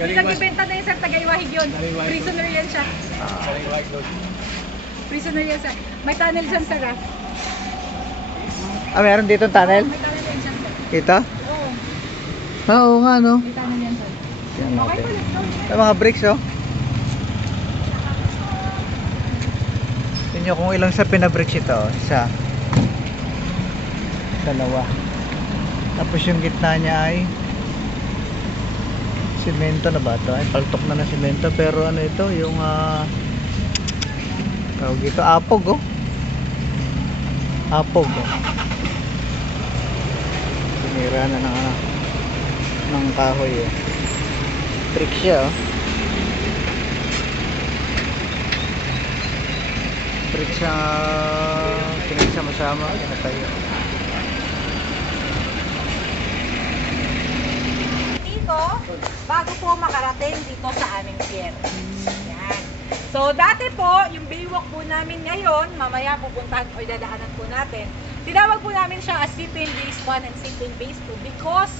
Yung nagbibenta na yun sir, taga-Iwahig yun. Prisoner yan siya. Prisoner yan sir. May tunnel dyan sir ah. Ah, meron dito tunnel? May tunnel yan siya sir. Ito? Oo. Oo nga, no? May tunnel yan sir. Yan Okay natin. po, let's go. Sa mga bricks, oh. Tingnan nyo kung ilang sa pinabricks ito. Isa. Dalawa. Tapos yung gitna niya ay simento na ba ito? Ay, paltok na ng simento. Pero ano ito? Yung tawag ito, apog, oh. Apog, oh. Sinira na ng kahoy, oh. Brick siya, oh. Brick siya pinagsama-sama. Pinatayo. Dito, bago po makarating dito sa aming pier. Yan. So, dati po, yung baywalk po namin ngayon, mamaya pupuntahan o dadaanan po natin. Tinawag po namin siya as Seaplane Base 1 and Seaplane Base 2 because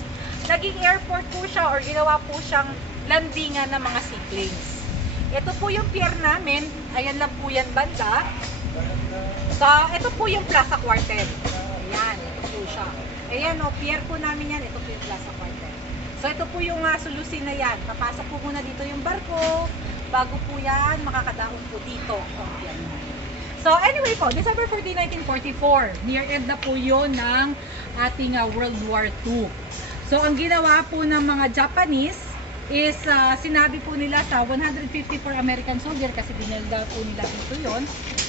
naging airport po siya or ginawa po siyang landingan ng mga seaplanes. Ito po yung pier namin. Ayan lang po yan banda. So, ito po yung Plaza Quarter. Ayan, ito po siya. Ayan o, pier po namin yan. Ito po yung Plaza Quarter. So, ito po yung sulusin na yan. Papasok po muna dito yung barko. Bago po yan, makakadaon po dito ang pier namin. So, anyway po, December 14, 1944. Near end na po yun ng ating World War II. So, ang ginawa po ng mga Japanese is sinabi po nila sa 154 American soldier kasi dinelda po nila dito yun,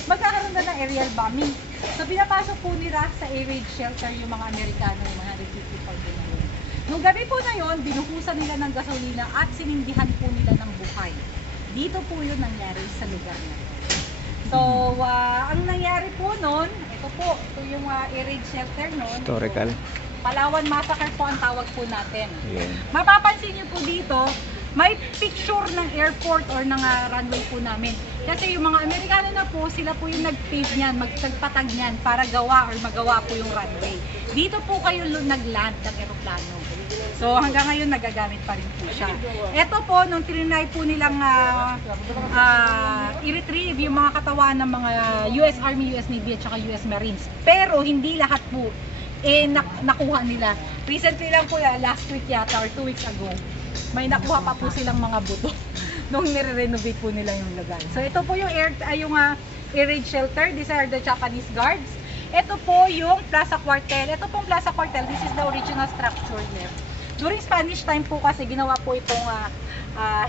magkakaroon na ng aerial bombing. So pinapasok po nila sa air raid shelter yung mga Amerikano, yung 154 din na yun. Nung gabi po na yun, binuhusan nila ng gasolina at sinindihan po nila ng buhay. Dito po yun nangyari sa lugar na ito. So ang nangyari po nun, ito yung air raid shelter nun. Historical. Palawan Massacre po ang tawag po natin. Yeah. Mapapansin nyo po dito, may picture ng airport or ng runway po namin. Kasi yung mga Amerikano na po, sila po yung nag-pave niyan, magtagpatag niyan para gawa or magawa po yung runway. Dito po kayo nag-land ng aeroplano. So hanggang ngayon nagagamit pa rin po siya. Ito po, nung trinay po nilang i-retrieve yung mga katawan ng mga US Army, US Navy at saka US Marines. Pero hindi lahat po nakuha nila. Recently lang po, last week yata or 2 weeks ago, may nakuha pa po silang mga buto nung nire-renovate po nila yung lugar. So ito po yung air raid shelter. These are the Japanese guards. Ito po yung Plaza Cuartel. Ito pong Plaza Cuartel, this is the original structure there. During Spanish time po kasi ginawa po itong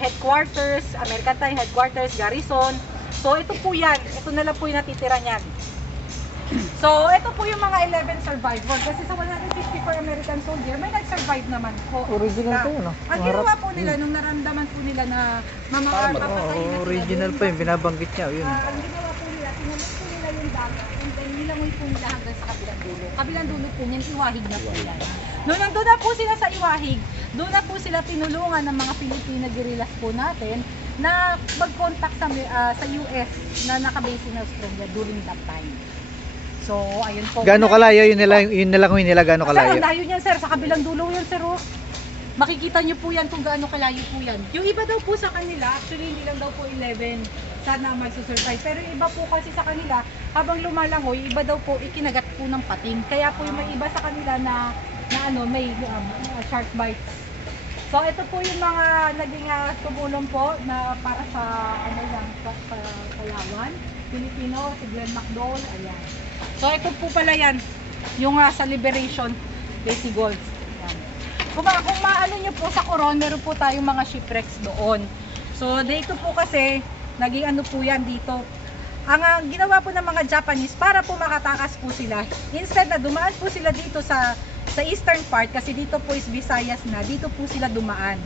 headquarters, American time headquarters, garrison. So ito po yan. Ito na lang po yung natitira niyan. So, ito po yung mga 11 survivor. Kasi sa 154 American soldier, may nag-survive naman po. Original po yun, no? Ang ginawa po nila, nung naramdaman po nila na mamamar, papatayin na sila. Original pa yun, binabanggit niya. Yun. Ang ginawa po nila, tinamot po nila yung dagat, and then nilangoy po nila hanggang sa kabilang dulo. Kabilang dulo po niyan, Iwahig na po yan. Noong nandun na po sila sa Iwahig, doon na po sila tinulungan ng mga Pilipina guerrillas po natin na mag-contact sa US na nakabase in Australia during that time. So, ayun po. Gaano kalayo yun nila kung nila gaano kalayo? Sir, ang layo niyan sir, sa kabilang dulo yan sir. Oh. Makikita niyo po yan kung gaano kalayo po yan. Yung iba daw po sa kanila, actually hindi lang daw po 11 sana magsusurvive. Pero yung iba po kasi sa kanila, habang lumalangoy, iba daw po ikinagat po ng pating. Kaya po yung may iba sa kanila na may shark bites. So ito po yung mga naging tumulong po na para sa Palawan, Pilipino, si Glenn McDowell, ayan. So ito po pala yan, yung sa Liberation, Basic Goals. Yan. Kung maano nyo po sa Coron, meron po tayong mga shipwrecks doon. So dito po kasi, naging ano po yan dito. Ang ginawa po ng mga Japanese para po makatakas po sila. Instead na dumaan po sila dito sa eastern part, kasi dito po is Visayas na, dito po sila dumaan.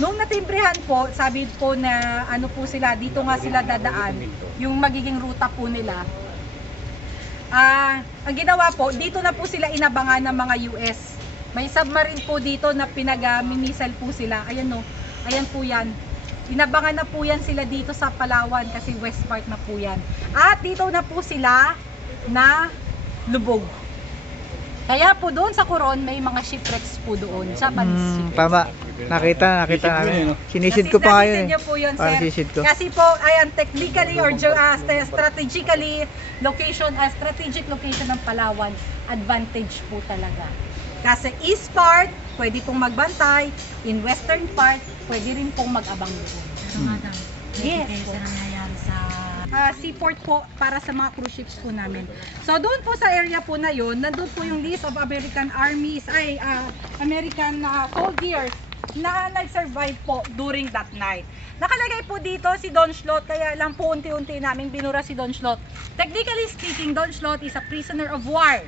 Nung natimbrihan po, sabi po na ano po sila, dito nga sila dadaan, yung magiging ruta po nila. Ang ginawa po, dito na po sila inabangan ng mga US. May submarine po dito na pinag-mimisal po sila. Ayan no, ayan po yan. Inabangan na po yan sila dito sa Palawan kasi west part na po yan. At dito na po sila na lubog. Kaya po doon sa Coron may mga shipwrecks po doon. Japanese shipwrecks. Tama. Nakita Sinisid ko namin. yun, no? Sinisid ko pa ngayon Nasisid eh. niyo po yun, Parang sir. sisid ko. Kasi po, ayan, technically or strategically, strategic location ng Palawan, advantage po talaga. Kasi east part, pwede pong magbantay. In western part, pwede rin pong mag-abang doon. Pero madam, Yes yes, po. sa nangyayari sa Seaport po para sa mga cruise ships po namin. So doon po sa area po na yon, nandun po yung list of American American soldiers na nag-survive po during that night. Nakalagay po dito si Don Schlott, kaya lang po unti-unti namin binura si Don Schlott. Technically speaking, Don Schlott is a prisoner of war.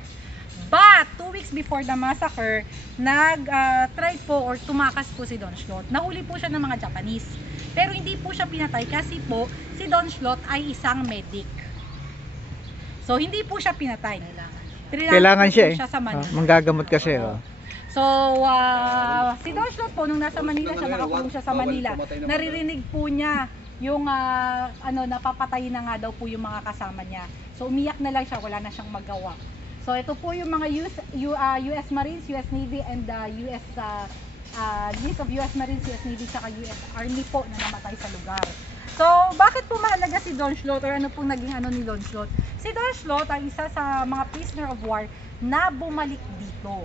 But 2 weeks before the massacre, nag-try po or tumakas po si Don Schlott. Nahuli po siya ng mga Japanese. Pero hindi po siya pinatay kasi po si Don Schlott ay isang medic. So hindi po siya pinatay. Kailangan po siya eh. sa Manila. Manggagamot kasi. Oh. So si Don Schlott po nung nasa Manila siya, nakakulong siya sa Manila, naririnig po niya yung napapatay na nga daw po yung mga kasama niya. So umiyak na lang siya, wala na siyang magawa. So ito po yung mga US Marines, US Navy and US list of US Marines, US Navy saka US Army po na namatay sa lugar. So bakit po mahalaga si Don Schlott or ano pong naging ni Don Schlott? Si Don Schlott ay isa sa mga prisoner of war na bumalik dito.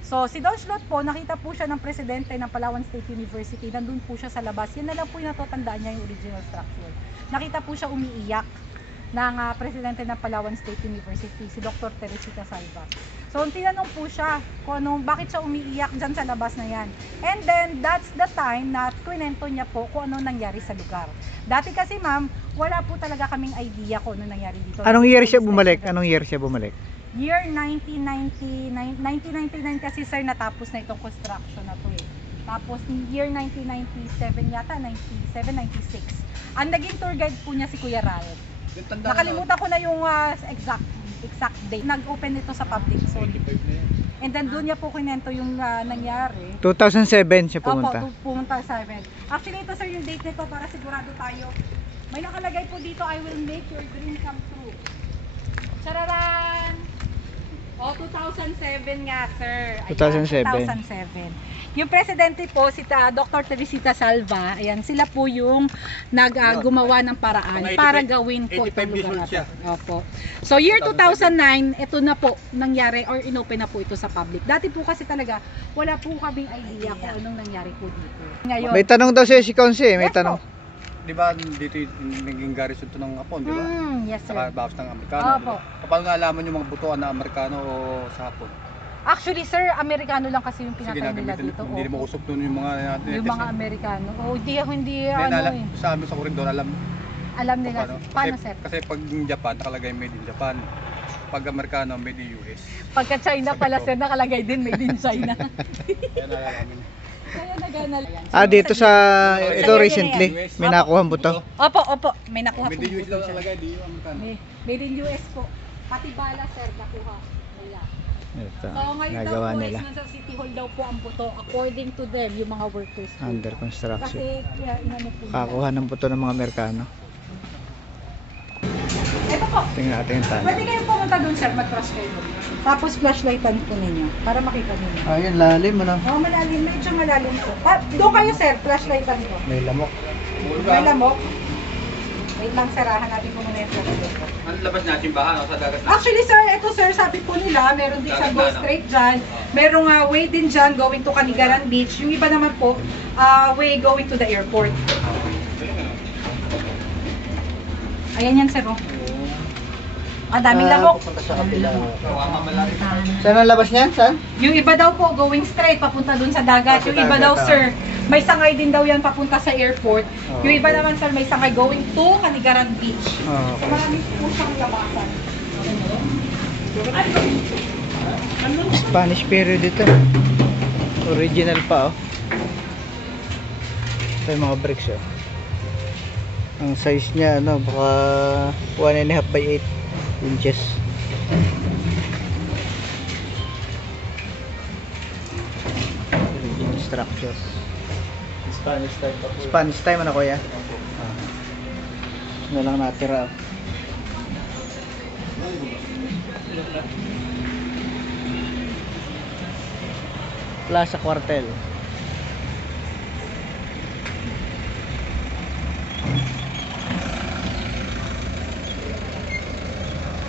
So si Don Schlott po, nakita po siya ng presidente ng Palawan State University, nandun po siya sa labas. Yan na lang po yung natatandaan niya yung original structure. Nakita po siya umiiyak ng presidente ng Palawan State University, si Dr. Teresita Salva. So tinanong po siya kung bakit siya umiiyak dyan sa labas na yan. And then that's the time na kwento niya po kung ano nangyari sa lugar. Dati kasi ma'am, wala po talaga kaming idea kung ano nangyari dito. Anong year siya bumalik? Anong year siya bumalik? Year 1999 kasi sir natapos na itong construction na to eh. Tapos year 1997 yata, 97, 96. Ang naging tour guide po niya si Kuya Ralph. Nakalimutan ko na yung exact date. Nag-open ito sa public, sorry. And then doon niya po kinento yung nangyari. 2007 siya pumunta. Opo, pumunta sa event. Actually ito sir yung date nito para sigurado tayo. May nakalagay po dito, I will make your dream come true. Chararan! 2007 nga sir. Ayan, 2007. Yung presidente po, si Dr. Teresita Salva, ayan, sila po yung gumawa ng paraan para gawin po itong lugar na to. Opo. So year 2009, ito na po nangyari or inopen na po ito sa public. Dati po kasi talaga, wala po kaming idea kung anong nangyari po dito. Ngayon, May tanong daw siya si Consi, may yes tanong. po. Di ba dito yung naging garrison to ng Hapon, di ba? Yes sir. Saka bawas ng Amerikano. Opo. Paano nalaman yung mga butuan na Amerikano o sa Hapon? Actually sir, Amerikano lang kasi yung Sige, pinatay nila nagamitin. dito. Hindi mo Opo. usok doon yung mga Yung mga Amerikano. Hindi Sa amin sa koridor, alam nila. Paano sir? Kasi pag yung Japan, nakalagay made in Japan. Pag Amerikano, made in US. Pagka China pala sir, nakalagay din made in China. Kaya nalalaman. Kaya nagana. Dito sa ito Sa recently, may nakuha buto. Opo, may nakuha po. Made in US daw nakalagay, di yung Amerikano. Made in US po. Pati bala sir, nakuha nila. Ito, So ngayon daw nagawa po nila. is nasa City Hall daw po ang buto according to them, yung mga workers po. Under construction. Kasi kaya inano po nila. Kakuha ng buto ng mga Amerikano. Ito po. Tingnan natin yung tanong. Pwede kayo pumunta dun sir, mag-crush kayo. Tapos flashlightan po ninyo para makita ninyo. Ayun, lalim ano. Oh, malalim, medyo malalim po. Doon kayo sir, flashlightan po. May lamok. May lamok. Wait lang, sarahan natin kung muna yung flashlight po. Ano labas natin bahan o sa dagat na? Actually sir, ito sir, sabi po nila, meron din siya go straight dyan. Merong way din dyan going to Canigaran Beach. Yung iba naman po, way going to the airport. Ayan yan sir, oh. Ang daming lamok. Saan ang labas niyan? Saan? Yung iba daw po going straight papunta dun sa dagat. Yung iba daw sir, may sangay din daw yan papunta sa airport. Yung iba naman sir, may sangay going to Canigaran Beach. So Okay. marami po siyang labasan. Spanish period ito. Original pa oh. Ito yung mga bricks oh. Ang size niya ano, baka 1.5 by 8 inches. Original structure. Spanish type pa po. Spanish time ano kuya? Na lang natira. Plaza Cuartel.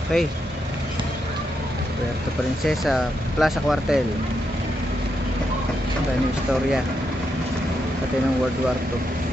Okay. Puerto Princesa, Plaza Cuartel. Ito yung istorya. Pati ng World War II.